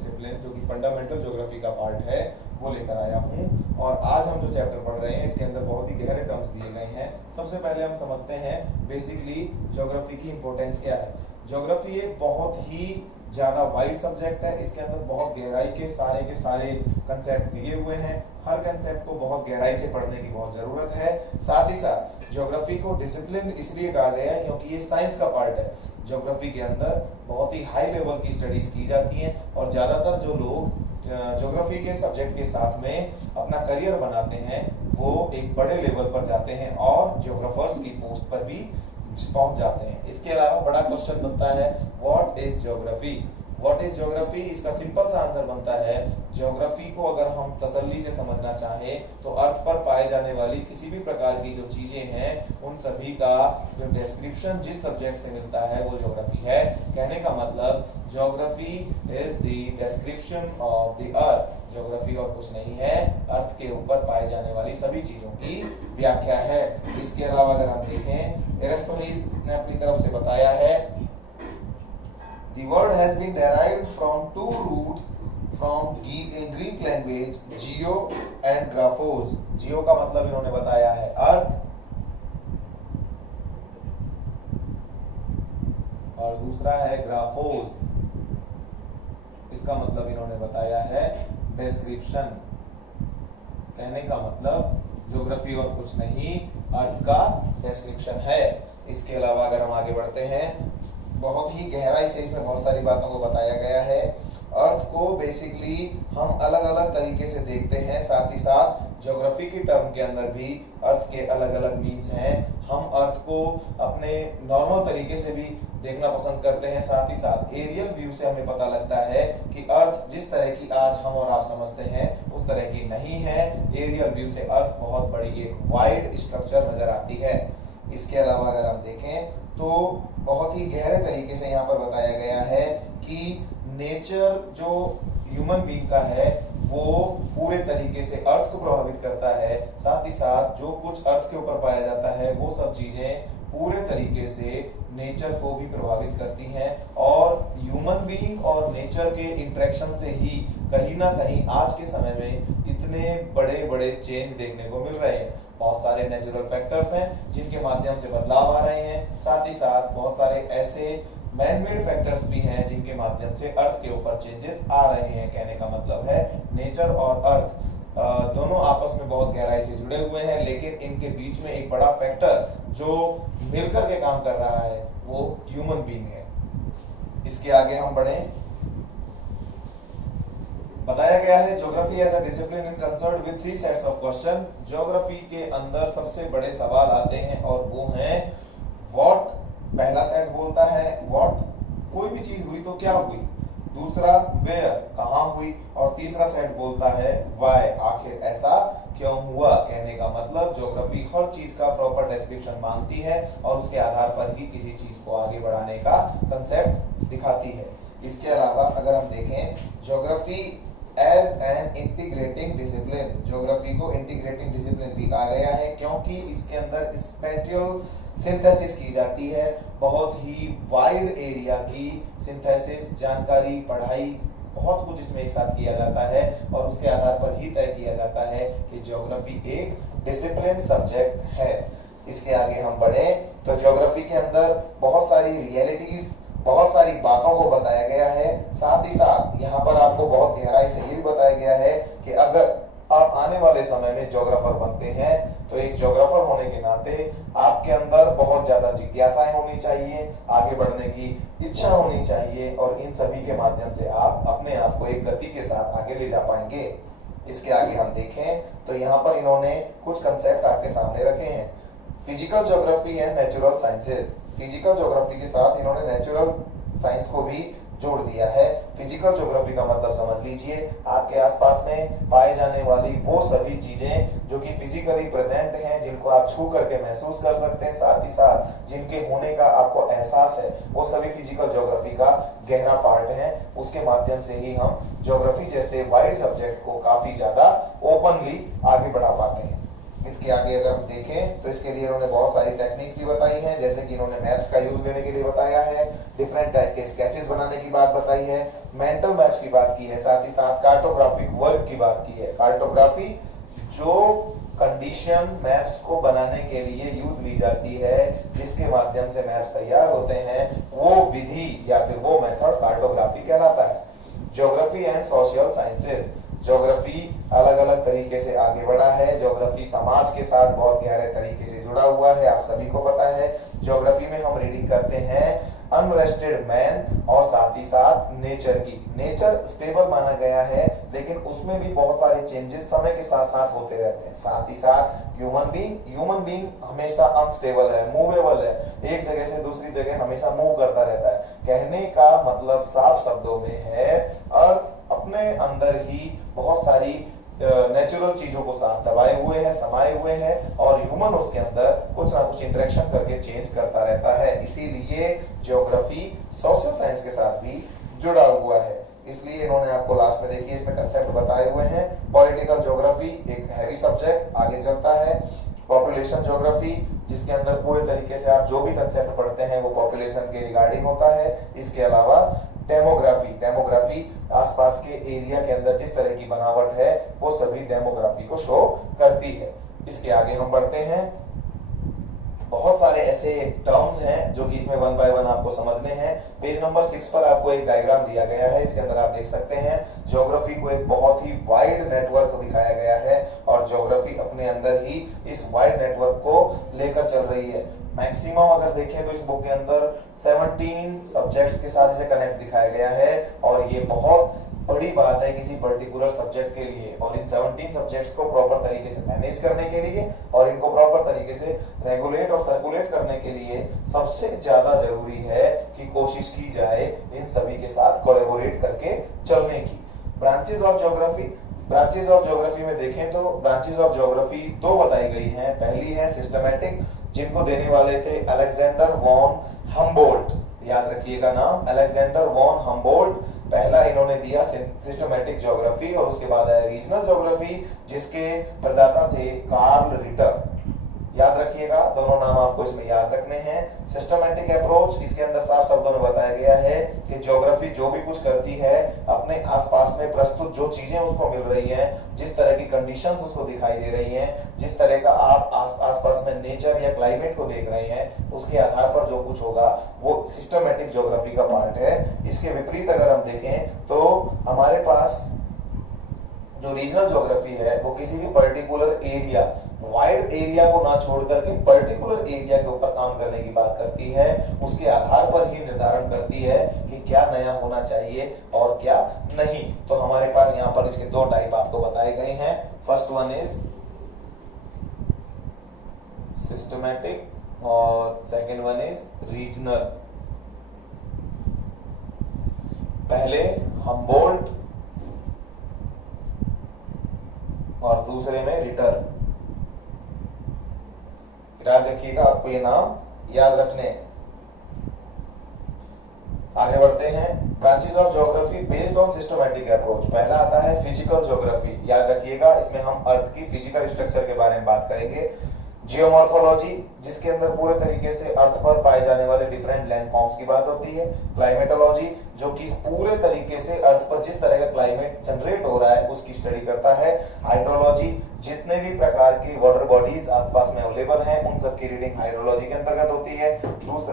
Discipline जो कि fundamental geography का पार्ट है वो लेकर आया हूँ। और आज हम जो चैप्टर पढ़ रहे हैं इसके अंदर बहुत ही गहरे टर्म्स दिए गए हैं। सबसे पहले हम समझते हैं बेसिकली ज्योग्राफी की इंपॉर्टेंस क्या है। ज्योग्राफी एक बहुत ही ज्यादा वाइड सब्जेक्ट है। इसके अंदर बहुत गहराई के सारे कंसेप्ट दिए हुए हैं। हर कंसेप्ट को बहुत गहराई से पढ़ने की बहुत जरूरत है। साथ ही साथ ज्योग्राफी को डिसिप्लिन इसलिए कहा गया है क्योंकि ये साइंस का पार्ट है। ज्योग्राफी के अंदर बहुत ही हाई लेवल की स्टडीज की जाती हैं और ज्यादातर जो लोग ज्योग्राफी के सब्जेक्ट के साथ में अपना करियर बनाते हैं वो एक बड़े लेवल पर जाते हैं और ज्योग्राफर्स की पोस्ट पर भी पहुंच जाते हैं। इसके अलावा बड़ा क्वेश्चन बनता है what is geography. What is geography, इसका सिंपल सा आंसर बनता है ज्योग्राफी को अगर हम तसल्ली से समझना चाहें तो अर्थ पर पाए जाने वाली किसी भी प्रकार की जो चीजें हैं उन सभी का जो डिस्क्रिप्शन जिस सब्जेक्ट से मिलता है वो ज्योग्राफी है। कहने का मतलब geography is the description of the earth. Geography और कुछ नहीं है, अर्थ के ऊपर पाए जाने वाली सभी चीजों की व्याख्या है। इसके अलावा अगर हम देखें एरिस्टोटेलिस ने अपनी तरफ से बताया है The word has been derived from two roots from Greek language, geo and graphos. Geo का मतलब इन्होंने बताया है अर्थ और दूसरा है ग्राफोस, इसका मतलब इन्होंने बताया है डिस्क्रिप्शन। कहने का मतलब ज्योग्राफी और कुछ नहीं, अर्थ का डिस्क्रिप्शन है। इसके अलावा अगर हम आगे बढ़ते हैं बहुत ही गहराई से इसमें बहुत सारी बातों को बताया गया है। अर्थ को बेसिकली हम अलग अलग तरीके से देखते हैं। साथ ही साथ ज्योग्राफी की टर्म के अंदर भी अर्थ के अलग अलग मीन्स हैं। हम अर्थ को अपने नॉर्मल तरीके से भी देखना पसंद करते हैं। साथ ही साथ एरियल व्यू से हमें पता लगता है कि अर्थ जिस तरह की आज हम और आप समझते हैं उस तरह की नहीं है। एरियल व्यू से अर्थ बहुत बड़ी एक वाइड स्ट्रक्चर नजर आती है। इसके अलावा अगर हम देखें तो बहुत ही गहरे तरीके से यहाँ पर बताया गया है कि नेचर जो ह्यूमन बीइंग का है वो पूरे तरीके से अर्थ को प्रभावित करता है। साथ ही साथ जो कुछ अर्थ के ऊपर पाया जाता है वो सब चीजें पूरे तरीके से नेचर को भी प्रभावित करती हैं और ह्यूमन बीइंग और नेचर के इंटरेक्शन से ही कहीं ना कहीं आज के समय में इतने बड़े बड़े चेंज देखने को मिल रहे हैं। बहुत सारे नेचुरल फैक्टर्स हैं जिनके माध्यम से बदलाव आ रहे हैं। साथ ही साथ बहुत सारे ऐसे मैन मेड फैक्टर्स भी हैं जिनके माध्यम से अर्थ के ऊपर चेंजेस आ रहे हैं। कहने का मतलब है नेचर और अर्थ दोनों आपस में बहुत गहराई से जुड़े हुए हैं, लेकिन इनके बीच में एक बड़ा फैक्टर जो मिलकर के काम कर रहा है वो ह्यूमन बीइंग है। इसके आगे हम बढ़े, बताया गया है geography as a discipline in concern with three sets of question. Geography के अंदर सबसे बड़े सवाल आते हैं और वो हैं व्हाट, पहला सेट बोलता है व्हाट, कोई भी चीज हुई तो क्या हुई। दूसरा वेयर, कहां हुई। और तीसरा सेट बोलता है व्हाई, आखिर ऐसा क्यों हुआ। कहने का मतलब ज्योग्राफी हर चीज का प्रॉपर डिस्क्रिप्शन मांगती है और उसके आधार पर ही किसी चीज को आगे बढ़ाने का कंसेप्ट दिखाती है। इसके अलावा अगर हम देखें geography as an integrating discipline, geography को इंटीग्रेटिंग डिसिप्लिन भी कहा गया है क्योंकि इसके अंदर स्पेटियल सिंथेसिस की जाती है। बहुत ही वाइड एरिया की सिंथेसिस, जानकारी, पढ़ाई, बहुत कुछ इसमें एक साथ किया जाता है और उसके आधार पर ही तय किया जाता है कि ज्योग्राफी एक डिसिप्लिन सब्जेक्ट है। इसके आगे हम बढ़े तो ज्योग्राफी के अंदर बहुत सारी रियलिटीज, बहुत सारी बातों को बताया गया है। साथ ही साथ यहाँ पर आपको बहुत गहराई से ये भी बताया गया है कि अगर आप आने वाले समय में ज्योग्राफर बनते हैं तो एक ज्योग्राफर होने के नाते आपके अंदर बहुत ज्यादा जिज्ञासाएं होनी चाहिए, आगे बढ़ने की इच्छा होनी चाहिए और इन सभी के माध्यम से आप अपने आप को एक गति के साथ आगे ले जा पाएंगे। इसके आगे हम देखें तो यहाँ पर इन्होंने कुछ कंसेप्ट आपके सामने रखे हैं, physical geography and natural sciences. Physical geography के साथ इन्होंने नेचुरल साइंस को भी जोड़ दिया है। फिजिकल ज्योग्राफी का मतलब समझ लीजिए आपके आसपास में पाए जाने वाली वो सभी चीजें जो कि फिजिकली प्रेजेंट हैं, जिनको आप छू करके महसूस कर सकते हैं, साथ ही साथ जिनके होने का आपको एहसास है, वो सभी फिजिकल ज्योग्राफी का गहरा पार्ट है। उसके माध्यम से ही हम ज्योग्राफी जैसे वाइड सब्जेक्ट को काफी ज्यादा ओपनली आगे बढ़ा पाते हैं। इसके आगे अगर हम देखें तो इसके लिए इन्होंने बहुत सारी टेक्निक्स भी बताई हैं, जैसे कि इन्होंने मैप्स का यूज लेने के लिए बताया है, डिफरेंट टाइप के स्केचेस बनाने की बात बताई है, मेंटल मैप्स की बात की है, साथ ही साथ कार्टोग्राफिक वर्क की बात की है। कार्टोग्राफी जो कंडीशन मैप्स को बनाने के लिए यूज ली जाती है, जिसके माध्यम से मैप्स तैयार होते हैं, वो विधि या फिर वो मेथड कार्टोग्राफी कहलाता है। Geography and social sciences, geography अलग अलग तरीके से आगे बढ़ा है। ज्योग्राफी समाज के साथ बहुत गहरे तरीके से जुड़ा हुआ है, आप सभी को पता है। ज्योग्राफी में हम रीडिंग करते हैं अनरेस्टेड मैन और साथ ही साथ नेचर की। नेचर स्टेबल माना गया है, लेकिन उसमें भी बहुत सारे चेंजेस समय के साथ साथ होते रहते हैं। साथ ही साथ ह्यूमन बीइंग हमेशा अनस्टेबल है, मूवेबल है, एक जगह से दूसरी जगह हमेशा मूव करता रहता है। कहने का मतलब साफ शब्दों में है, और अपने अंदर ही बहुत सारी नेचुरल चीजों को साथ दबाए हुए हैं, समाये हुए हैं, और ह्यूमन उसके अंदर कुछ ना कुछ इंटरेक्शन करके चेंज करता रहता है। इसीलिए ज्योग्राफी सोशल साइंस के साथ भी जुड़ा हुआ है। इसलिए इन्होंने आपको लास्ट में देखिए इसमें कंसेप्ट बताए हुए हैं। पॉलिटिकल ज्योग्राफी एक हैवी सब्जेक्ट आगे चलता है। पॉपुलेशन ज्योग्राफी, जिसके अंदर पूरे तरीके से आप जो भी कंसेप्ट पढ़ते हैं वो पॉपुलेशन के रिगार्डिंग होता है। इसके अलावा डेमोग्राफी आसपास के एरिया के अंदर जिस तरह की बनावट है वो सभी डेमोग्राफी को शो करती है। इसके आगे हम बढ़ते हैं। बहुत सारे ऐसे टर्म्स हैं जो कि इसमें वन बाय वन आपको समझने हैं। पेज नंबर 6 पर आपको एक डायग्राम दिया गया है, इसके अंदर आप देख सकते हैं ज्योग्राफी को एक बहुत ही वाइड नेटवर्क दिखाया गया है, और ज्योग्राफी अपने अंदर ही इस वाइड नेटवर्क को लेकर चल रही है। मैक्सिमम अगर देखें तो इस बुक के अंदर 17 सब्जेक्ट्स के साथ इसे कनेक्ट दिखाया गया है, और ये बहुत बड़ी बात है किसी पर्टिकुलर सब्जेक्ट के लिए। और इन 17 सब्जेक्ट्स को प्रॉपर तरीके से मैनेज करने के लिए और इनको प्रॉपर तरीके से रेगुलेट और सर्कुलेट करने के लिए सबसे ज्यादा जरूरी है कि कोशिश की जाए इन सभी के साथ कोलैबोरेट करके चलने की। ब्रांचेस ऑफ ज्योग्राफी में देखें तो ब्रांचेस ऑफ ज्योग्राफी दो बताई गई हैं। पहली है सिस्टमैटिक, जिनको देने वाले थे अलेक्जेंडर वॉन हम्बोल्ट। याद रखिएगा नाम, अलेक्जेंडर वॉन हम्बोल्ट। पहला इन्होंने दिया सिस्टमैटिक ज्योग्राफी, और उसके बाद है रीजनल ज्योग्राफी, जिसके प्रदाता थे कार्ल रिटर। याद रखिएगा, दोनों नाम आपको इसमें याद रखने हैं। सिस्टमैटिक अप्रोच, इसके अंदर साफ शब्दों में बताया गया है कि ज्योग्राफी जो भी कुछ करती है, अपने आसपास में प्रस्तुत जो चीजें उसको मिल रही हैं, जिस तरह की कंडीशंस उसको दिखाई दे रही हैं, जिस तरह का आप आसपास में नेचर या क्लाइमेट को देख रहे हैं, उसके आधार पर जो कुछ होगा वो सिस्टमैटिक ज्योग्राफी का पार्ट है। इसके विपरीत अगर हम देखें तो हमारे पास जो रीजनल ज्योग्राफी है वो किसी भी पर्टिकुलर एरिया, वाइड एरिया को ना छोड़ करके पर्टिकुलर एरिया के ऊपर काम करने की बात करती है। उसके आधार पर ही निर्धारण करती है कि क्या नया होना चाहिए और क्या नहीं। तो हमारे पास यहाँ पर इसके दो टाइप आपको बताए गए हैं। फर्स्ट वन इज सिस्टमैटिक और सेकेंड वन इज रीजनल। पहले हम्बोल्ट और दूसरे में रिटर। याद रखिएगा, आपको ये नाम याद रखने हैं। आगे बढ़ते हैं। Branches of geography based on systematic approach. पहला आता है फिजिकल ज्योग्राफी। याद रखिएगा, इसमें हम अर्थ की फिजिकल स्ट्रक्चर के बारे में बात करेंगे। जियोमॉर्फोलॉजी, जिसके अंदर पूरे तरीके से अर्थ पर पाए जाने वाले डिफरेंट लैंडफॉर्म्स की बात होती है। क्लाइमेटोलॉजी, जो कि पूरे तरीके से अर्थ पर जिस तरह का क्लाइमेट जनरेट हो रहा है उसकी स्टडी करता है। हाइड्रोलॉजी, जितने भी प्रकार की वाटर बॉडीज आसपास में अवेलेबल हैं उन सब की रीडिंग हाइड्रोलॉजी के अंतर्गत होती है।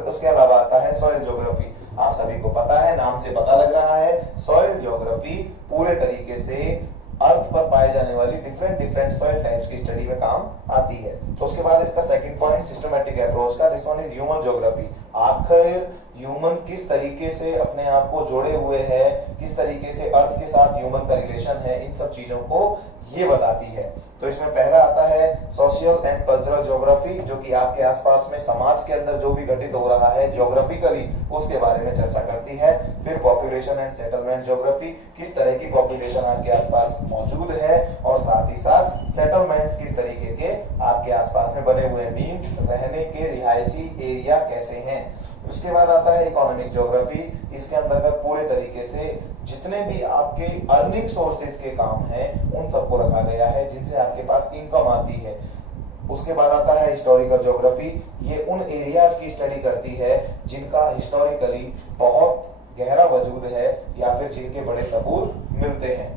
उसके अलावा आता है सॉइल ज्योग्राफी। आप सभी को पता है, नाम से पता लग रहा है, सॉइल ज्योग्राफी पूरे तरीके से अर्थ पर पाए जाने वाली डिफरेंट सॉइल टाइप्स की स्टडी में काम आती है। तो उसके बाद इसका सेकंड पॉइंट सिस्टमैटिक अप्रोच का, this one is human geography. आखिर ह्यूमन किस तरीके से अपने आप को जोड़े हुए है, किस तरीके से अर्थ के साथ ह्यूमन का रिलेशन है, इन सब चीजों को ये बताती है। तो इसमें पहला आता है सोशल एंड कल्चरल ज्योग्राफी, जो कि आपके आसपास में समाज के अंदर जो भी घटित हो रहा है ज्योग्राफिकली उसके बारे में चर्चा करती है। फिर पॉपुलेशन एंड सेटलमेंट ज्योग्राफी, किस तरह की पॉपुलेशन आपके आसपास मौजूद है, और साथ ही साथ सेटलमेंट्स किस तरीके के आपके आसपास में बने हुए, मींस रहने के रिहायशी एरिया कैसे हैं। उसके बाद आता है इकोनॉमिक ज्योग्राफी। इसके अंतर्गत पूरे तरीके से जितने भी आपके अर्निंग सोर्सेज के काम हैं उन सबको रखा गया है, जिनसे आपके पास इनकम आती है। उसके बाद आता है हिस्टोरिकल ज्योग्राफी। ये उन एरियाज की स्टडी करती है जिनका हिस्टोरिकली बहुत गहरा वजूद है या फिर जिनके बड़े सबूत मिलते हैं।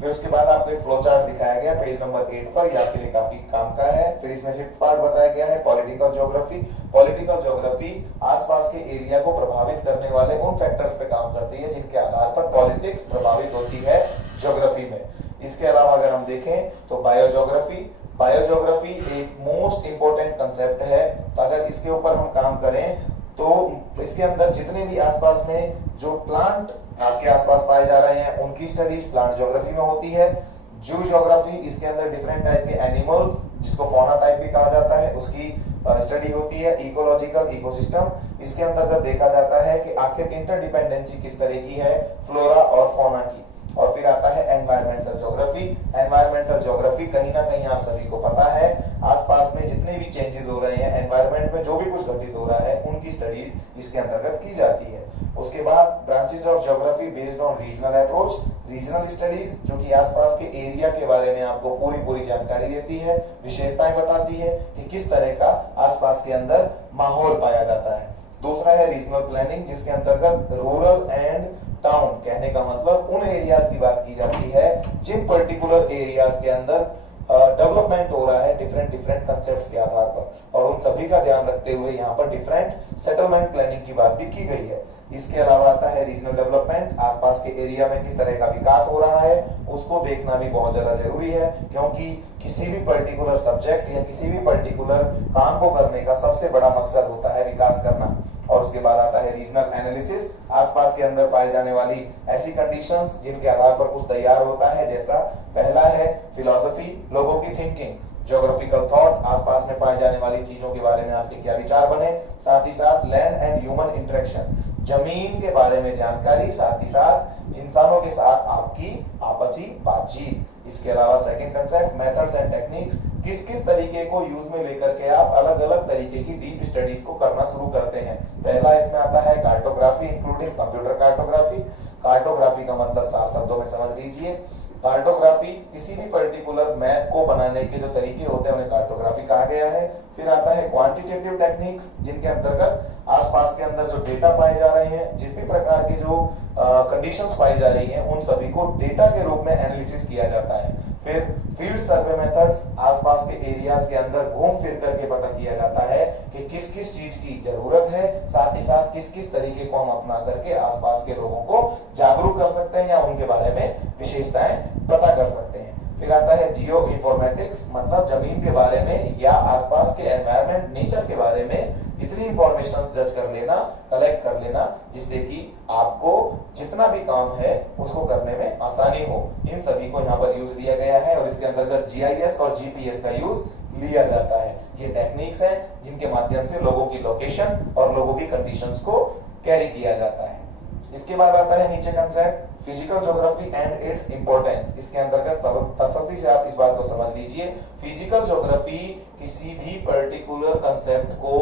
फिर उसके बाद आपको एक फ्लो चार्ट दिखाया गया पेज नंबर 8 पर, ये आपके लिए काफी काम का है। फिर इसमें फिफ्थ पार्ट बताया गया है पॉलिटिकल ज्योग्राफी। पॉलिटिकल ज्योग्राफी आसपास के एरिया को प्रभावित करने वाले उन फैक्टर्स पे काम करती है जिनके आधार पर पॉलिटिक्स प्रभावित होती है ज्योग्राफी में। इसके अलावा अगर हम देखें तो बायोज्योग्राफी, बायोज्योग्राफी एक मोस्ट इंपोर्टेंट कंसेप्ट है। अगर इसके ऊपर हम काम करें तो इसके अंदर जितने भी आसपास में जो प्लांट आपके आसपास पाए जा रहे हैं उनकी स्टडीज प्लांट ज्योग्राफी में होती है। जू ज्योग्राफी, इसके अंदर डिफरेंट टाइप के एनिमल्स जिसको फौना टाइप भी कहा जाता है उसकी स्टडी होती है। इकोलॉजिकल, इकोसिस्टम, इसके अंतर्गत देखा जाता है कि आखिर इंटरडिपेंडेंसी किस तरह की है फ्लोरा और फौना की। और फिर आता है एनवायरमेंटल ज्योग्राफी। एनवायरमेंटल ज्योग्राफी कहीं ना कहीं आप सभी को पता है आसपास में जितने भी चेंजेस हो रहे हैं एनवायरमेंट में, जो भी कुछ घटित हो रहा है उनकी स्टडीज इसके अंतर्गत की जाती है। उसके बाद branches of geography based on regional approach, regional studies जो कि आसपास के एरिया के बारे में आपको पूरी जानकारी देती है, विशेषताएं बताती है कि किस तरह का आसपास के अंदर माहौल पाया जाता है। दूसरा है रीजनल प्लानिंग जिसके अंतर्गत रूरल एंड टाउन, कहने का मतलब उन एरियाज की बात की जाती है जिन पर्टिकुलर एरियाज के अंदर डेवलपमेंट हो रहा है डिफरेंट कंसेप्ट्स के आधार पर, और उन सभी का ध्यान रखते हुए यहाँ पर डिफरेंट सेटलमेंट प्लानिंग की बात भी की गई है। इसके अलावा आता है रीजनल डेवलपमेंट, आसपास के एरिया में किस तरह का विकास हो रहा है उसको देखना भी बहुत ज्यादा जरूरी है, क्योंकि किसी भी पर्टिकुलर सब्जेक्ट या किसी भी पर्टिकुलर काम को करने का सबसे बड़ा मकसद होता है विकास करना। और उसके बाद आता है रीजनल एनालिसिस, आसपास के अंदर पाई जाने वाली ऐसी कंडीशंस जिनके आधार पर कुछ तैयार होता है। जैसा पहला है फिलॉसफी, लोगों की थिंकिंग, ज्योग्राफिकल थॉट, आसपास में पाई जाने वाली चीजों के बारे में आपके क्या विचार बने, साथ ही साथ लैंड एंड ह्यूमन इंटरेक्शन, जमीन के बारे में जानकारी, साथ ही साथ इंसानों के साथ आपकी आपसी बातचीत। इसके अलावा second concept methods and techniques, किस किस तरीके को यूज में लेकर के आप अलग अलग तरीके की डीप स्टडीज को करना शुरू करते हैं। पहला इसमें आता है cartography including computer cartography. Cartography का मतलब साफ शब्दों में समझ लीजिए, कार्टोग्राफी किसी भी पर्टिकुलर मैप को बनाने के जो तरीके होते हैं उन्हें कार्टोग्राफी कहा गया है। फिर आता है क्वांटिटेटिव टेक्निक्स जिनके अंतर्गत आसपास के अंदर जो डेटा पाए जा रहे हैं, जिस भी प्रकार की जो कंडीशंस पाई जा रही हैं उन सभी को डेटा के रूप में एनालिसिस किया जाता है। फिर फील्ड सर्वे मेथड्स, आसपास के एरियाज के अंदर घूम फिर करके पता किया जाता है कि किस किस चीज की जरूरत है, साथ ही साथ किस किस तरीके को हम अपना करके आसपास के लोगों को जागरूक कर सकते हैं या उनके बारे में विशेषताएं पता कर सकते हैं। फिर आता है जियो इन्फॉर्मेटिक्स, मतलब जमीन के बारे में या आसपास के एनवायरमेंट नेचर के बारे में इतनी इंफॉर्मेशन जज कर लेना, कलेक्ट कर लेना जिससे कि आपको जितना भी काम है उसको करने में आसानी हो। इन सभी को यहाँ पर यूज लिया गया है और इसके अंतर्गत जीआईएस और जीपीएस का यूज लिया जाता है। ये टेक्निक्स हैं जिनके माध्यम से लोगों की लोकेशन और लोगों की कंडीशंस को कैरी किया जाता है। इसके बाद आता है नीचे concept physical geography and its importance. इसके अंतर्गत तसल्ली से आप इस बात को समझ लीजिए, फिजिकल ज्योग्राफी किसी भी पर्टिकुलर कंसेप्ट को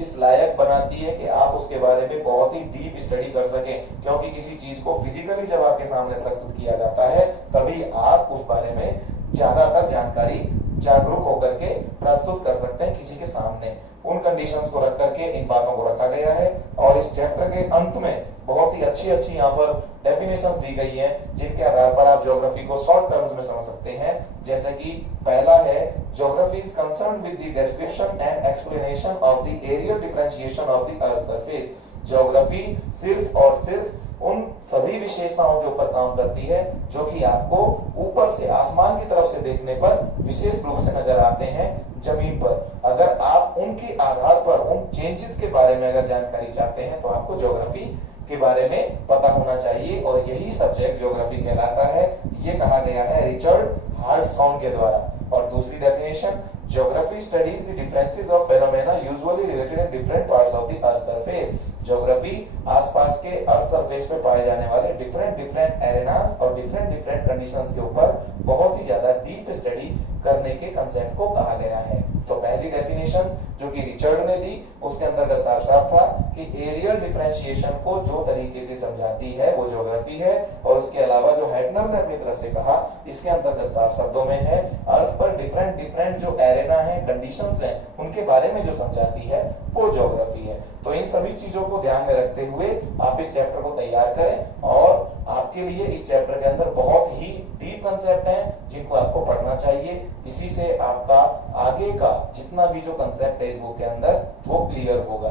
इस लायक बनाती है कि आप उसके बारे में बहुत ही डीप स्टडी कर सकें, क्योंकि किसी चीज को फिजिकली जब आपके सामने प्रस्तुत किया जाता है तभी आप उस बारे में ज्यादातर जानकारी जागरूक होकर के प्रस्तुत कर सकते हैं किसी के सामने। उन कंडीशंस को रख करके इन बातों को रखा गया है और इस चैप्टर के अंत में बहुत ही अच्छी यहाँ पर डेफिनेशंस दी गई हैं जिनके आधार पर आप ज्योग्राफी को शॉर्ट टर्म्स में समझ सकते हैं। जैसे कि पहला है geography is concerned with the description and explanation of the areal differentiation of the earth surface. Geography सिर्फ और सिर्फ उन सभी विशेषताओं के ऊपर काम करती है जो कि आपको ऊपर से आसमान की तरफ से देखने पर विशेष रूप से नजर आते हैं जमीन पर। अगर आप उनके आधार पर उन चेंजेस के बारे में अगर जानकारी चाहते हैं तो आपको ज्योग्राफी के बारे में पता होना चाहिए और यही सब्जेक्ट ज्योग्राफी कहलाता है। ये कहा गया है रिचर्ड हार्टसॉन के द्वारा। और दूसरी definition, geography studies the differences of phenomena usually related in different parts of the earth surface. Geography आसपास के अर्थ सरफेस पे पाए जाने वाले डिफरेंट एरेनास और डिफरेंट कंडीशंस के ऊपर बहुत ही ज्यादा डीप स्टडी करने के कंसेप्ट को कहा गया है। तो पहली डेफिनेशन जो कि रिचर्ड ने दी उसके अंतर्गत साफ साफ था कि एरियल डिफरेंशिएशन को जो तरीके से समझाती है वो ज्योग्राफी है, और उसके अलावा जो हैटनर ने अपनी तरफ से कहा इसके अंतर्गत साफ शब्दों में है अर्थ पर डिफरेंट डिफरेंट जो एरेना है, कंडीशंस हैं, उनके बारे में जो समझाती है वो ज्योग्राफी है। तो इन सभी चीजों को ध्यान में रखते हुए आप इस चैप्टर को तैयार करें, और आपके लिए इस चैप्टर के अंदर बहुत ही डीप कंसेप्ट हैं जिनको आपको पढ़ना चाहिए। इसी से आपका आगे का जितना भी जो कंसेप्ट है इस बुक के अंदर वो क्लियर होगा।